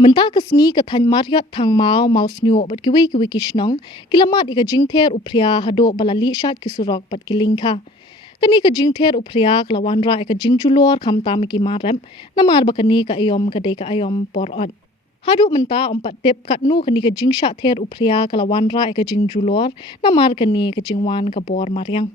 Menta kesngi ke Thaiñ Maroid thang mau snyo bat kiwi kisnong kilamat ika jing Ther Phria hado balali Shait ki Surok bat ki Lyngkha. Kani ka jing Ther Phria kelawan ra ika jing julor kham tam ki marem namar bakani ka ayom ka de ka ayom Maroid. Hadu menta ompat tep kat nu kani ka jing Shait Ther Phria kelawan ra ika jing julor namar kani ka jingwan ka bor mariang.